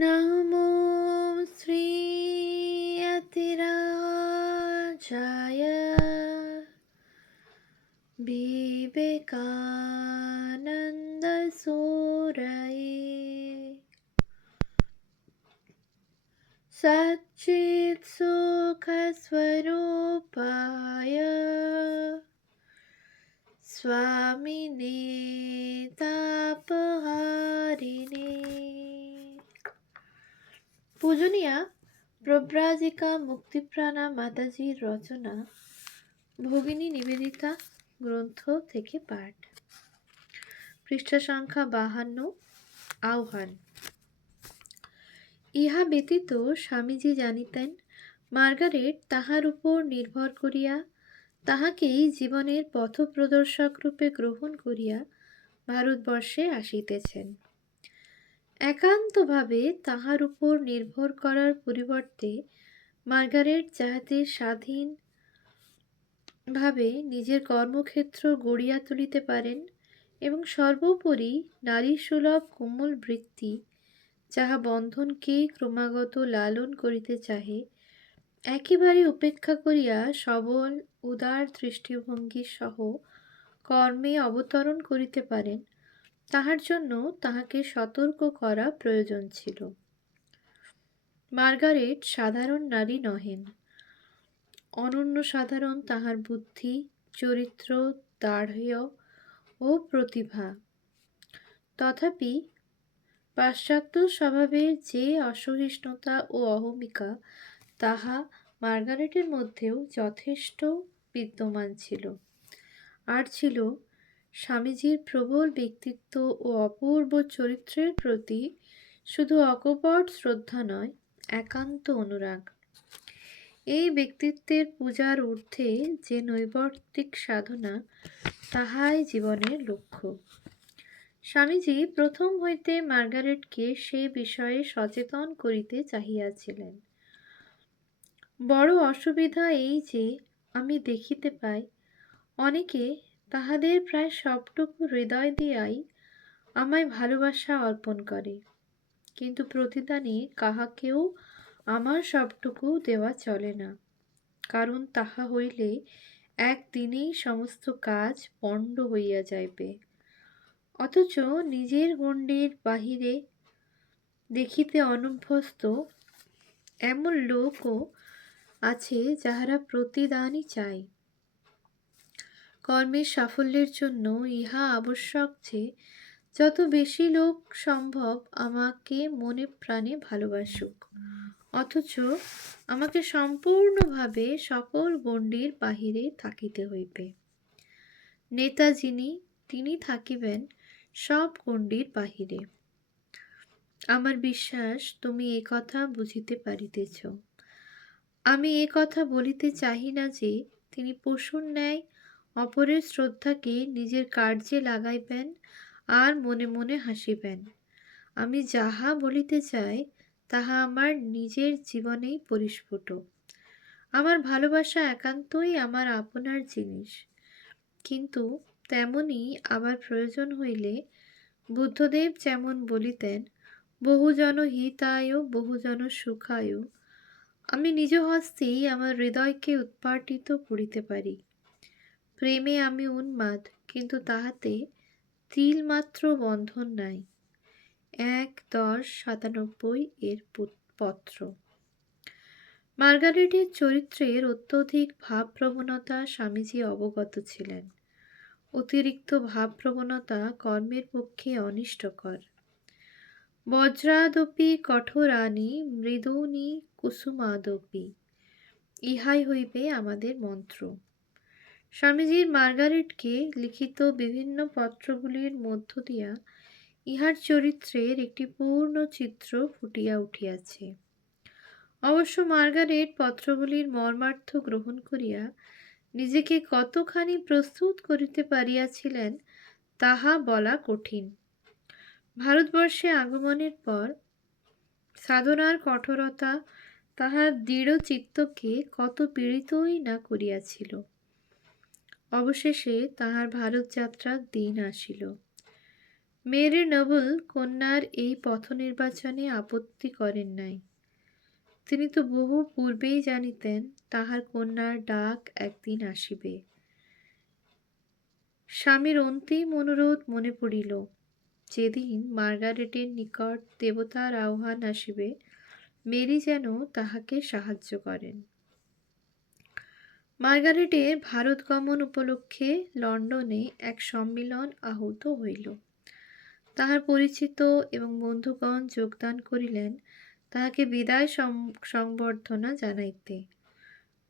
নমো শ্রীয়তিরাজায় বিবেকানন্দসূরয়ে সচ্চিৎসুখস্বরূপায় স্বামিনে তাপহারিণে। পূজনীয়া প্রব্রাজিকা মুক্তিপ্রাণা মাতাজির রচনা ভগিনী নিবেদিতা গ্রন্থ থেকে পাঠ। পৃষ্ঠা সংখ্যা 52। আহ্বান। ইহা ব্যতীত স্বামীজি জানিতেন মার্গারেট তাহার উপর নির্ভর করিয়া তাহাকেই জীবনের পথপ্রদর্শক রূপে গ্রহণ করিয়া ভারতবর্ষে আসিতেছেন। একান্তভাবে তাহার উপর নির্ভর করার পরিবর্তে মার্গারেট যাহাতে স্বাধীনভাবে নিজের কর্মক্ষেত্র গড়িয়া তুলিতে পারেন এবং সর্বোপরি নারীসুলভ কোমল বৃত্তি যাহা বন্ধনকে ক্রমাগত লালন করিতে চাহে, একেবারে উপেক্ষা করিয়া সবল উদার দৃষ্টিভঙ্গি সহ কর্মে অবতরণ করিতে পারেন, তাহার জন্য তাহাকে সতর্ক করা প্রয়োজন ছিল। মার্গারেট সাধারণ নারী নহেন, অনন্য সাধারণ তাহার বুদ্ধি, চরিত্র, দার্ঢ়্য ও প্রতিভা। তথাপি পাশ্চাত্য স্বভাবের যে অসহিষ্ণুতা ও অহমিকা তাহা মার্গারেটের মধ্যেও যথেষ্ট বিদ্যমান ছিল। আর ছিল স্বামীজির প্রবল ব্যক্তিত্ব ও অপূর্ব চরিত্রের প্রতি শুধু অকপট শ্রদ্ধা নয়, একান্ত অনুরাগ। এই ব্যক্তিত্বের পূজার ঊর্ধ্বে যে নৈবর্তিক সাধনা, তাহাই জীবনের লক্ষ্য। স্বামীজি প্রথম হইতে মার্গারেটকে সে বিষয়ে সচেতন করিতে চাহিয়াছিলেন। বড় অসুবিধা এই যে আমি দেখিতে পাই অনেকে তাহাদের প্রায় সবটুকু হৃদয় দিয়াই আমায় ভালোবাসা অর্পণ করে, কিন্তু প্রতিদানে কাহাকেও আমার সবটুকু দেওয়া চলে না, কারণ তাহা হইলে একদিনেই সমস্ত কাজ পণ্ড হইয়া যাইবে। অথচ নিজের গণ্ডির বাহিরে দেখিতে অনভ্যস্ত এমন লোকও আছে যাহারা প্রতিদানই চায়। কর্মের সাফল্যের জন্য ইহা আবশ্যক যে যত বেশি লোক সম্ভব আমাকে মনে প্রাণে ভালোবাসুক, অথচ আমাকে সম্পূর্ণভাবে সকল গণ্ডির বাহিরে থাকিতে হইবে। নেতা যিনি, তিনি থাকিবেন সব গণ্ডির বাহিরে। আমার বিশ্বাস তুমি এ কথা বুঝিতে পারিতেছ। আমি এ কথা বলিতে চাহি না যে তিনি পশুর ন্যায় অপরের শ্রদ্ধাকে নিজের কার্যে লাগাইবেন আর মনে মনে হাসিবেন। আমি যাহা বলিতে চাই তাহা আমার নিজের জীবনেই পরিস্ফুট। আমার ভালোবাসা একান্তই আমার আপনার জিনিস, কিন্তু তেমনি আবার প্রয়োজন হইলে বুদ্ধদেব যেমন বলিতেন, বহুজন হিতায় বহুজন সুখায়, আমি নিজ হস্তেই আমার হৃদয়কে উৎপাটিত করিতে পারি। প্রেমে আমি উন্মাদ, কিন্তু তাহাতে তিলমাত্র বন্ধন নাই। ১-১০-৯৭ এর পত্র। মার্গারেটের চরিত্রের অত্যধিক ভাবপ্রবণতা স্বামীজি অবগত ছিলেন। অতিরিক্ত ভাবপ্রবণতা কর্মের পক্ষে অনিষ্টকর। বজ্রাদপি কঠোরানি মৃদূনি কুসুমাদপি, ইহাই হইবে আমাদের মন্ত্র। স্বামীজির মার্গারেটকে লিখিত বিভিন্ন পত্রগুলির মধ্য দিয়া ইহার চরিত্রের একটি পূর্ণ চিত্র ফুটিয়া উঠিয়াছে। অবশ্য মার্গারেট পত্রগুলির মর্মার্থ গ্রহণ করিয়া নিজেকে কতখানি প্রস্তুত করিতে পারিয়াছিলেন তাহা বলা কঠিন। ভারতবর্ষে আগমনের পর সাধনার কঠোরতা তাহার দৃঢ় চিত্তকে কত পীড়িতই না করিয়াছিল। অবশেষে তাহার ভারত যাত্রার দিন আসিল। মেরি নোবেল কন্যার এই পথ নির্বাচনে আপত্তি করেন নাই। তিনি তো বহু পূর্বেই জানিতেন তাহার কন্যার ডাক একদিন আসিবে। স্বামীর অন্তিম অনুরোধ মনে পড়িল। যেদিন মার্গারেটের নিকট দেবতার আহ্বান আসিবে, মেরি যেন তাহাকে সাহায্য করেন। মার্গারেটের ভারত গমন উপলক্ষে লন্ডনে এক সম্মিলন আহূত হইল। তাহার পরিচিত এবং বন্ধুগণ যোগদান করিলেন তাহাকে বিদায় সংবর্ধনা জানাইতে।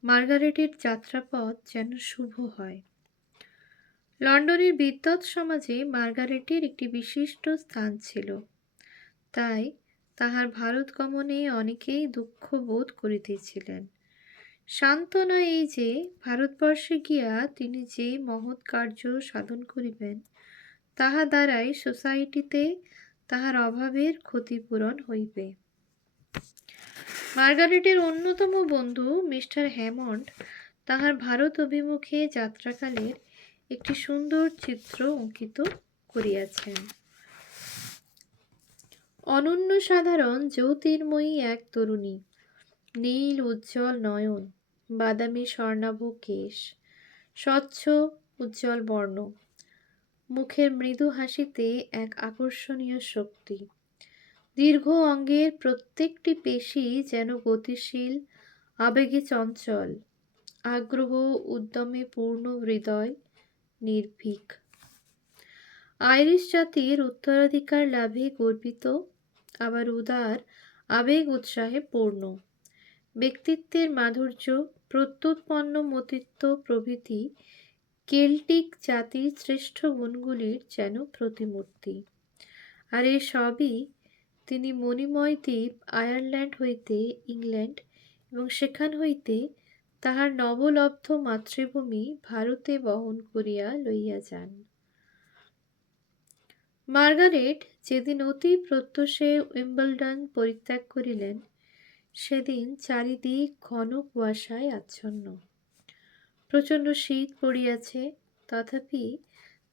মার্গারেটের যাত্রাপথ যেন শুভ হয়। লন্ডনের বিদ্বৎ সমাজে মার্গারেটের একটি বিশিষ্ট স্থান ছিল। তাই তাহার ভারত গমনে অনেকেই দুঃখ বোধ করিতেছিলেন। সান্ত্বনা এই যে ভারতবর্ষে গিয়া তিনি যে মহৎ কার্য সাধন করিবেন, তাহা দ্বারাই সোসাইটিতে তাহার অভাবের ক্ষতিপূরণ হইবে। মার্গারেটের অন্যতম বন্ধু মিস্টার হ্যামন্ড তাহার ভারত অভিমুখে যাত্রাকালের একটি সুন্দর চিত্র অঙ্কিত করিয়াছেন। অনন্য সাধারণ জ্যোতির্ময়ী এক তরুণী, নীল উজ্জ্বল নয়ন, বাদামি স্বর্ণাভ কেশ, স্বচ্ছ উজ্জ্বল বর্ণ, মুখের মৃদু হাসিতে এক আকর্ষণীয় শক্তি, দীর্ঘ অঙ্গের প্রত্যেকটি পেশি যেন গতিশীল, আবেগে চঞ্চল, আগ্রহ উদ্যমে পূর্ণ, হৃদয় নির্ভীক। আইরিশ জাতির উত্তরাধিকার লাভে গর্বিত, আবার উদার আবেগ উৎসাহে পূর্ণ। ব্যক্তিত্বের মাধুর্য, প্রত্যুৎপন্ন মতিত্ব প্রভৃতি কেল্টিক জাতির শ্রেষ্ঠ গুণগুলির যেন প্রতিমূর্তি। আর এ সবই তিনি মণিময় দ্বীপ আয়ারল্যান্ড হইতে ইংল্যান্ড এবং সেখান হইতে তাহার নবলব্ধ মাতৃভূমি ভারতে বহন করিয়া লইয়া যান। মার্গারেট যেদিন অতি প্রত্যুষে উইম্বলডন পরিত্যাগ করিলেন, সেদিন চারিদিক ঘন কুয়াশায় আচ্ছন্ন। প্রচণ্ড শীত পড়িয়াছে, তথাপি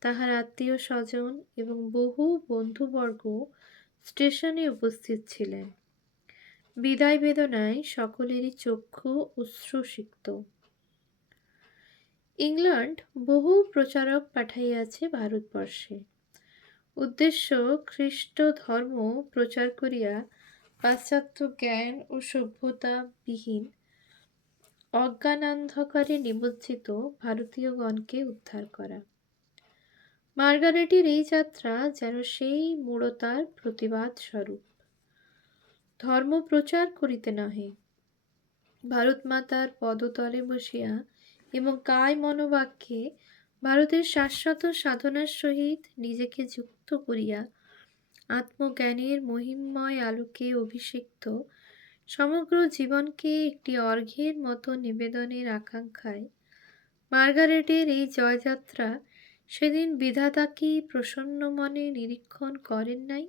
তাহার আত্মীয় স্বজন এবং বহু বন্ধুবর্গ স্টেশনে উপস্থিত ছিলেন। বিদায় বেদনায় সকলেরই চক্ষু অশ্রুসিক্ত। ইংল্যান্ড বহু প্রচারক পাঠাইয়াছে ভারতবর্ষে। উদ্দেশ্য খ্রিস্ট ধর্ম প্রচার করিয়া পাশ্চাত্য জ্ঞান ও সভ্যতা বিহীন অজ্ঞানান্ধকারে নিমজ্জিত ভারতীয়গণকে উদ্ধার করা। মার্গারেটের এই যাত্রা যেন সেই মূঢ়তার প্রতিবাদ স্বরূপ। ধর্ম প্রচার করিতে নহে, ভারত মাতার পদতলে বসিয়া এবং কায় মনোবাক্যে ভারতের শাশ্বত সাধনার সহিত নিজেকে যুক্ত করিয়া আত্মজ্ঞানের মহিমময় আলোকে অভিষিক্ত সমগ্র জীবনকে একটি অর্ঘ্যের মতো নিবেদনের আকাঙ্ক্ষায় মার্গারেটের এই জয়যাত্রা সেদিন বিধাতা কি প্রসন্ন মনে নিরীক্ষণ করেন নাই?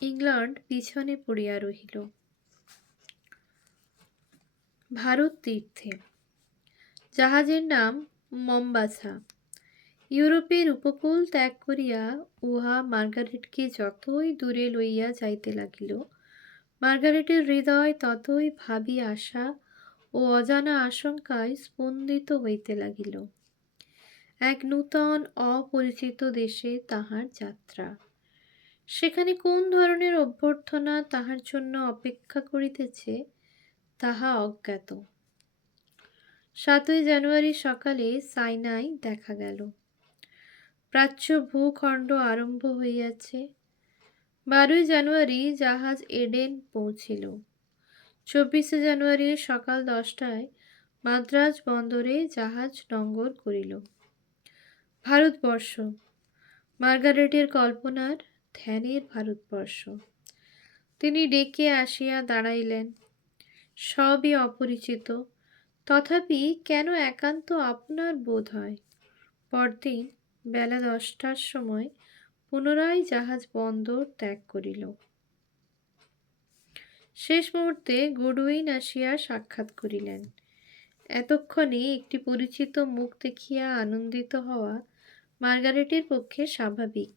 ইংল্যান্ড পিছনে পড়িয়া রহিল। ভারত তীর্থে জাহাজের নাম মম্বাসা। ইউরোপের উপকূল ত্যাগ করিয়া উহা মার্গারেটকে যতই দূরে লইয়া যাইতে লাগিল, মার্গারেটের হৃদয় ততই ভাবী আশা ও অজানা আশঙ্কায় স্পন্দিত হইতে লাগিল। এক নূতন অপরিচিত দেশে তাহার যাত্রা। সেখানে কোন ধরনের অভ্যর্থনা তাহার জন্য অপেক্ষা করিতেছে তাহা অজ্ঞাত। 7ই জানুয়ারি সকালে সাইনাই দেখা গেল। প্রাচ্য ভূখণ্ড আরম্ভ হইয়াছে। 12ই জানুয়ারি জাহাজ এডেন পৌঁছিল। 24শে জানুয়ারি সকাল 10টায় মাদ্রাজ বন্দরে জাহাজ নোঙর করিল। ভারতবর্ষ, মার্গারেটের কল্পনার ধ্যানের ভারতবর্ষ। তিনি ডেকে আসিয়া দাঁড়াইলেন। সবই অপরিচিত, তথাপি কেন একান্ত আপনার বোধ হয়। পরদিন বেলা 10টার সময় পুনরায় জাহাজ বন্দর ত্যাগ করিল। শেষ মুহূর্তে গুডউইন আসিয়া সাক্ষাৎ করিলেন। এতক্ষণে একটি পরিচিত মুখ দেখিয়া আনন্দিত হওয়া মার্গারেটের পক্ষে স্বাভাবিক।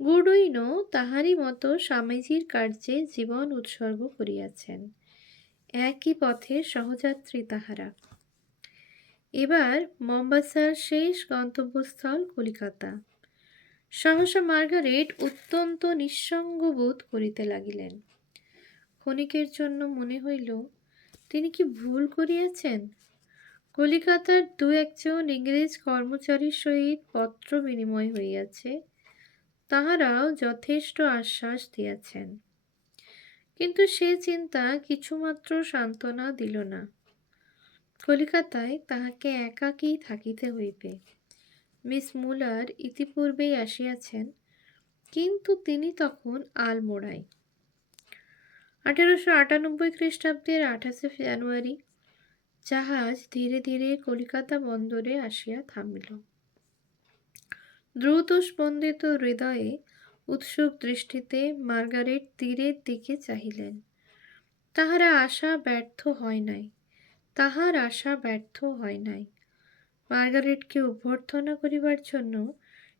গুডউইনও তাহারই মতো স্বামীজীর কার্যে জীবন উৎসর্গ করিয়াছেন। একই পথের সহযাত্রী তাহারা। এবার মম্বাসার শেষ গন্তব্যস্থল কলিকাতা। সহসা মার্গারেট অত্যন্ত নিঃসঙ্গ বোধ করিতে লাগিলেন। ক্ষণিকের জন্য মনে হইল তিনি কি ভুল করিয়াছেন। কলিকাতার দু একজন ইংরেজ কর্মচারীর সহিত পত্র বিনিময় হইয়াছে, তাহারাও যথেষ্ট আশ্বাস দিয়াছেন, কিন্তু সে চিন্তা কিছুমাত্র সান্ত্বনা দিল না। কলিকাতায় তাহাকে একাকী থাকিতে হইবে। মিস মুলার ইতিপূর্বেই আসিয়াছেন, কিন্তু তিনি তখন আলমোড়ায়। 1898 খ্রিস্টাব্দের 28 জানুয়ারি জাহাজ ধীরে ধীরে কলিকাতা বন্দরে আসিয়া থামিল। দ্রুত স্পন্দিত হৃদয়ে উৎসুক দৃষ্টিতে মার্গারেট তীরের দিকে চাহিলেন। তাহার আশা ব্যর্থ হয় নাই। মার্গারেটকে অভ্যর্থনা করিবার জন্য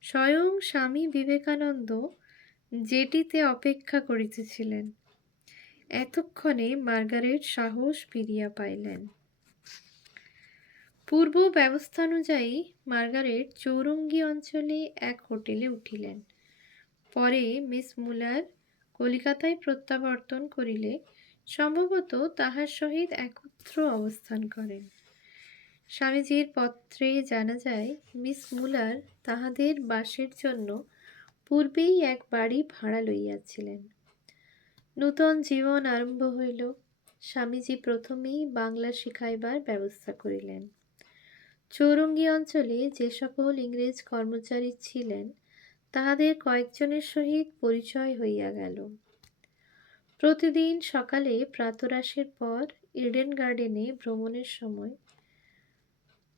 স্বয়ং স্বামী বিবেকানন্দ জেটিতে অপেক্ষা করিতেছিলেন। এতক্ষণে মার্গারেট সাহস ফিরিয়া পাইলেন। পূর্ব ব্যবস্থানুযায়ী মার্গারেট চৌরঙ্গী অঞ্চলে এক হোটেলে উঠিলেন। পরে মিস মুলার কলিকাতায় প্রত্যাবর্তন করিলে সম্ভবত তাহার সহিত একত্র অবস্থান করেন। স্বামীজীর পত্রে জানা যায়, মিস মুলার তাহাদের বাসের জন্য পূর্বেই এক বাড়ি ভাড়া লইয়াছিলেন। নূতন জীবন আরম্ভ হইল। স্বামীজী প্রথমেই বাংলা শিখাইবার ব্যবস্থা করিলেন। চৌরঙ্গী অঞ্চলে যে সকল ইংরেজ কর্মচারী ছিলেন, তাহাদের কয়েকজনের সহিত পরিচয় হইয়া গেল। প্রতিদিন সকালে প্রাতরাশের পর ইডেন গার্ডেনে ভ্রমণের সময়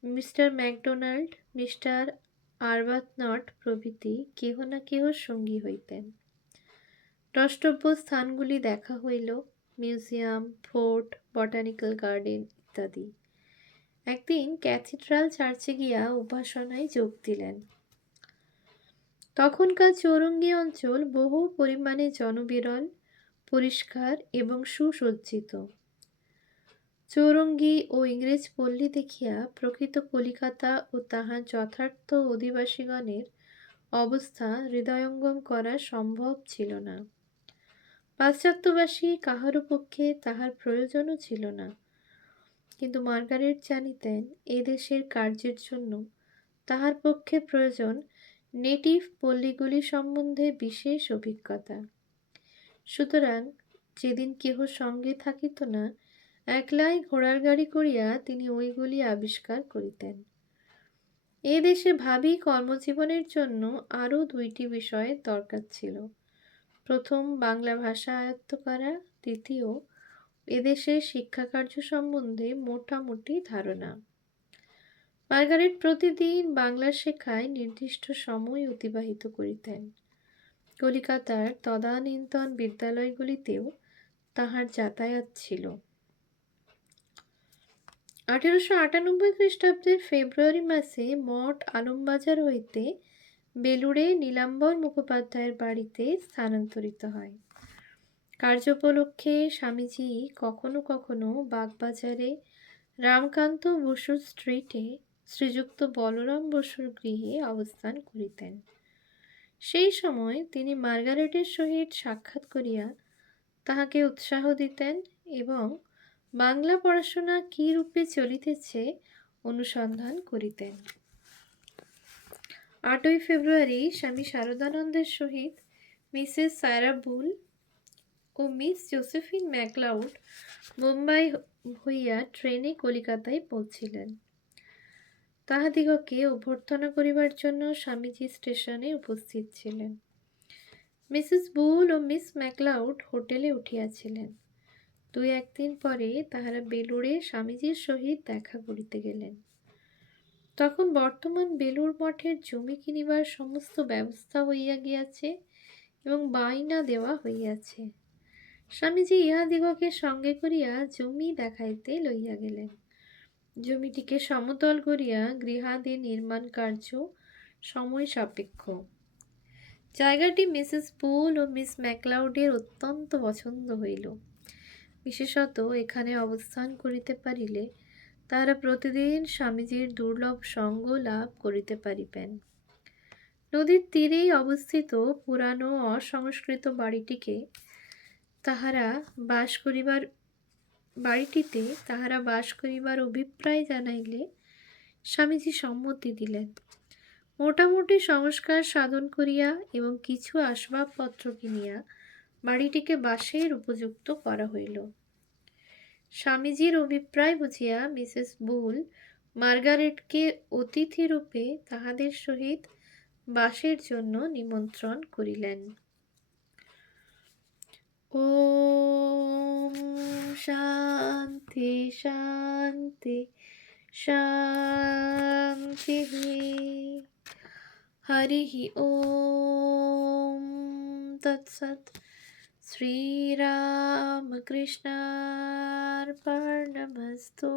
মিস্টার ম্যাকডোনাল্ড, মিস্টার আরবাথনট প্রভৃতি কেহ না কেহ সঙ্গী হইতেন। দ্রষ্টব্য স্থানগুলি দেখা হইল, মিউজিয়াম, ফোর্ট, বটানিক্যাল গার্ডেন ইত্যাদি। একদিন ক্যাথিড্রাল চার্চে গিয়া উপাসনায় যোগ দিলেন। তখনকার চৌরঙ্গী অঞ্চল বহু পরিমাণে জনবিরল, পরিষ্কার এবং সুসজ্জিত। চৌরঙ্গী ও ইংরেজ পল্লী দেখিয়া প্রকৃত কলিকাতা ও তাহার যথার্থ অধিবাসীগণের অবস্থা হৃদয়ঙ্গম করা সম্ভব ছিল না। পাশ্চাত্যবাসী কাহারও পক্ষে তাহার প্রয়োজনও ছিল না। কিন্তু মার্গারেট জানিতেন, এ দেশের কার্যের জন্য তাহার পক্ষে প্রয়োজন নেটিভ পল্লীগুলি সম্বন্ধে বিশেষ অভিজ্ঞতা। সুতরাং যেদিন কেহ সঙ্গে থাকিত না, একলাই ঘোড়ার গাড়ি করিয়া তিনি ওইগুলি আবিষ্কার করিতেন। এ দেশে ভাবী কর্মজীবনের জন্য আরও দুইটি বিষয়ের দরকার ছিল। প্রথম, বাংলা ভাষা আয়ত্ত করা। দ্বিতীয়, এদেশের শিক্ষাকার্য সম্বন্ধে মোটামুটি ধারণা। মার্গারেট প্রতিদিন বাংলা শেখায় নির্দিষ্ট সময় অতিবাহিত করিতেন। কলিকাতার তদানীন্তন বিদ্যালয়গুলিতেও তাহার যাতায়াত ছিল। 1898 খ্রিস্টাব্দের ফেব্রুয়ারি মাসে মঠ আলমবাজার হইতে বেলুড়ে নীলাম্বর মুখোপাধ্যায়ের বাড়িতে স্থানান্তরিত হয়। কার্যোপলক্ষে স্বামীজী কখনো কখনো বাগবাজারে রামকান্ত বসু স্ট্রিটে শ্রীযুক্ত বলরাম বসুর গৃহে অবস্থান করিতেন। সেই সময় তিনি মার্গারেটের সহিত সাক্ষাৎ করিয়া তাহাকে উৎসাহ দিতেন এবং বাংলা পড়াশোনা কী রূপে চলিতেছে অনুসন্ধান করিতেন। 8ই ফেব্রুয়ারি স্বামী শারদানন্দের সহিত মিসেস সায়রা বুল ও মিস জোসেফিন ম্যাকলাউড মুম্বাই হইয়া ট্রেনে কলিকাতায় পৌঁছিলেন। তাহাদিগকে অভ্যর্থনা করিবার জন্য স্বামীজি স্টেশনে উপস্থিত ছিলেন। মিসেস বুল ও মিস ম্যাকলাউড হোটেলে উঠিয়াছিলেন। দুই একদিন পরে তাহারা বেলুড়ে স্বামীজির সহিত দেখা করিতে গেলেন। তখন বর্তমান বেলুড় মঠের জমি কিনিবার সমস্ত ব্যবস্থা হইয়া গিয়াছে এবং বায়না দেওয়া হইয়াছে। স্বামীজি ইহাদিগকে সঙ্গে করিয়া জমি দেখাইতে লইয়া গেলেন। জমিটিকে সমতল করিয়া গৃহাদি নির্মাণ কার্য সময় সাপেক্ষ। জায়গাটি মিসেস পুল ও মিস ম্যাকলাউডের অত্যন্ত পছন্দ হইল। বিশেষত এখানে অবস্থান করিতে পারিলে তাহারা প্রতিদিন স্বামীজীর দুর্লভ সঙ্গ লাভ করিতে পারিবেন। নদীর তীরেই অবস্থিত পুরানো অসংস্কৃত বাড়িটিতে তাহারা বাস করিবার অভিপ্রায় জানাইলে স্বামীজি সম্মতি দিলেন। মোটামুটি সংস্কার সাধন করিয়া এবং কিছু আসবাবপত্র কিনিয়া বাড়িটিকে বাসের উপযুক্ত করা হইল। স্বামীজির অভিপ্রায় বুঝিয়া মিসেস বুল মার্গারেটকে অতিথিরূপে তাহাদের সহিত বাসের জন্য নিমন্ত্রণ করিলেন। ওম শান্তি শান্তি শান্তি। হরি ওম তৎসৎ। শ্রীরামকৃষ্ণার্পণমস্তু।